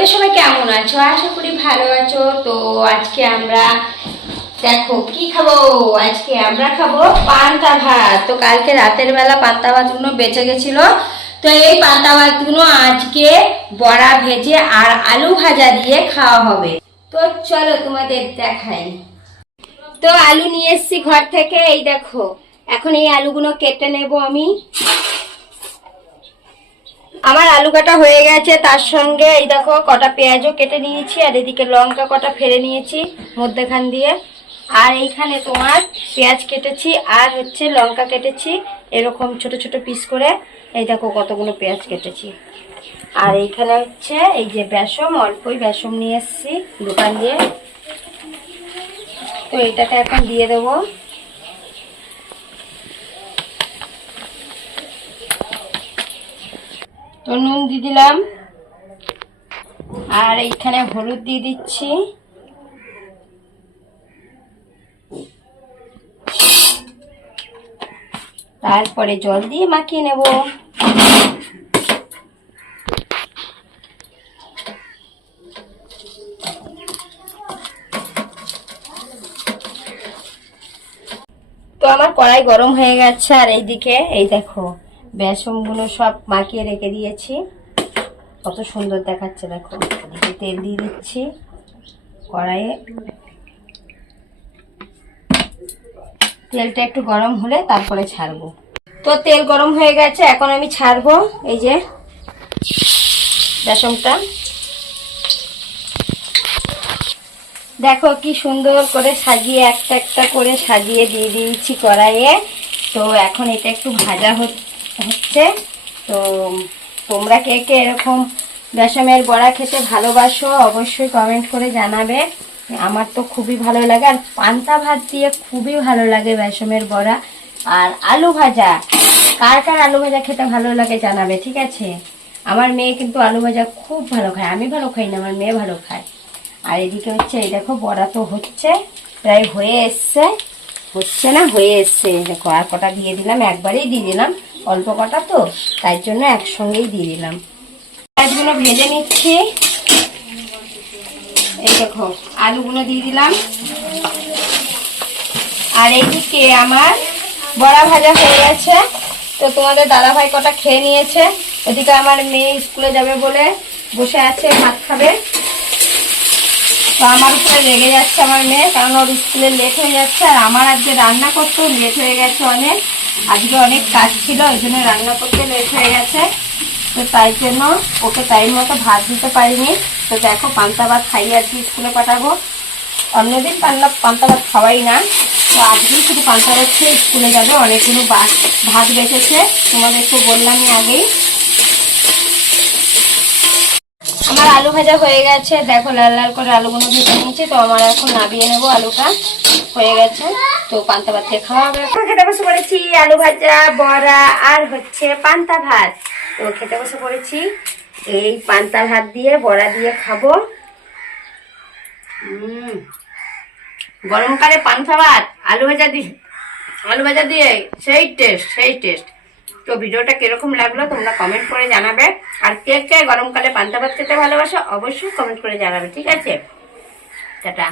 তো সবাই কেমন আছো? আশা করি ভালো আছো। তো আজকে আমরা দেখো, কি খাব? আজকে আমরা খাব পান্তা ভাত। তো কালকে রাতের বেলা পান্তা ভাতগুলো বেঁচে গেছিল। তো এই পান্তা ভাতগুলো আজকে বড়া ভেজে আর আলু ভাজা দিয়ে খাওয়া হবে। তো চলো তোমাদের দেখাই। তো আলু নিয়ে এসছি ঘর থেকে, এই দেখো। এখন এই আলুগুলো কেটে নেব আমি। আমার আলু কাটা হয়ে গেছে, তার সঙ্গে এই দেখো কটা পেঁয়াজও কেটে নিয়েছি, আর এদিকে লঙ্কা কটা ফেলে নিয়েছি মধ্যেখান দিয়ে। আর এইখানে তোমার পেঁয়াজ কেটেছি, আর হচ্ছে লঙ্কা কেটেছি, এরকম ছোট ছোট পিস করে। এই দেখো কতগুলো পেঁয়াজ কেটেছি। আর এইখানে হচ্ছে এই যে বেসম, অল্পই বেসম নিয়ে এসেছি দোকান দিয়ে। তো এটাকে এখন দিয়ে দেবো। তো নুন দিয়ে দিলাম। আর এইখানে হলুদ দিয়ে দিচ্ছি। তারপরে জল দিয়ে মাখিয়ে নেব। তো আমার কড়াই গরম হয়ে গেছে, আর এইদিকে, এই দেখো বেসনগুলো সব মাখিয়ে রেখে দিয়েছি। কত সুন্দর দেখাচ্ছে, দেখো। তেল দিয়ে দিচ্ছি কড়াইয়ে। তেলটা একটু গরম হলে তারপরে ছাড়বো। তো তেল গরম হয়ে গেছে, এখন আমি ছাড়বো এই যে বেসনটা। দেখো কি সুন্দর করে সাজিয়ে, একটা একটা করে সাজিয়ে দিয়ে দিয়েছি কড়াইয়ে। তো এখন এটা একটু ভাজা হচ্ছে। হচ্ছে। তো তোমরা কে কে এরকম বেসমের বড়া খেতে ভালোবাসো অবশ্যই কমেন্ট করে জানাবে। আমার তো খুবই ভালো লাগে আর পান্তা ভাত দিয়ে খুবই ভালো লাগে বেসমের বড়া। আর আলু ভাজা, কার কার আলু ভাজা খেতে ভালো লাগে জানাবে, ঠিক আছে? আমার মেয়ে কিন্তু আলু ভাজা খুব ভালো খায়, আমি ভালো খাই না, আমার মেয়ে ভালো খায়। আর এদিকে হচ্ছে, এই দেখো বড়া তো হচ্ছে, প্রায় হয়ে এসছে, হচ্ছে না, হয়ে এসছে দেখো, আর কটা দিয়ে দিলাম, একবারেই দিয়ে দিলাম। অল্প কটা তো, তাই জন্য একসঙ্গেই দিয়ে দিলাম। পেঁয়াজগুলো ভেজে নিচ্ছি। এই দেখো, আলুগুলো দিয়ে দিলাম। আর এইদিকে আমার বড়া ভাজা হয়ে গেছে। তো তোমাদের দাদা ভাই কটা খেয়ে নিয়েছে। ওদিকে আমার মেয়ে স্কুলে যাবে বলে বসে আছে, ভাত খাবে। তো আমার উপরে রেগে যাচ্ছে আমার মেয়ে, কারণ ওর স্কুলে লেট হয়ে যাচ্ছে আর আমার আজকে রান্না করতেও লেট হয়ে গেছে অনেক। আজকে অনেক কাজ ছিল, ওই জন্য রান্না করতে লেট হয়ে গেছে। তো তাই জন্য ওকে টাইম মতো ভাত দিতে পারিনি। তো দেখো, পান্তা ভাত খাইয়ে আজকে স্কুলে পাঠাবো। অন্যদিন পান্তা পান্তা ভাত খাওয়াই না। তো আজকেই শুধু পান্তা ভাত খেয়ে স্কুলে যাবে, অনেকগুলো ভাত বেঁচেছে। তোমাদেরকে বললামই আগেই আমার আলু ভাজা হয়ে গেছে। দেখো লাল লাল করে আলুগুলো ভেজে নিয়েছি, তো আমার এখন নাবিয়ে নেব আলুটা। হয়ে গেছে, তো পান্তা ভাত দিয়ে খাওয়া হবে। খেতে বসে পড়েছি, আলু ভাজা, বড়া আর হচ্ছে পান্তা ভাত। তো খেতে বসে পড়েছি, এই পান্তা ভাত দিয়ে, বড়া দিয়ে খাব। গরমকালে পান্তা ভাত, আলু ভাজা দিয়ে আলু ভাজা দিয়ে, সেই টেস্ট সেই টেস্ট তো ভিডিওটা কীরকম লাগল তোমরা কমেন্ট করে জানাবে। আর কে কে গরমকালে পান্তা ভাত খেতে ভালোবাসো অবশ্যই কমেন্ট করে জানাবে, ঠিক আছে? টাটা।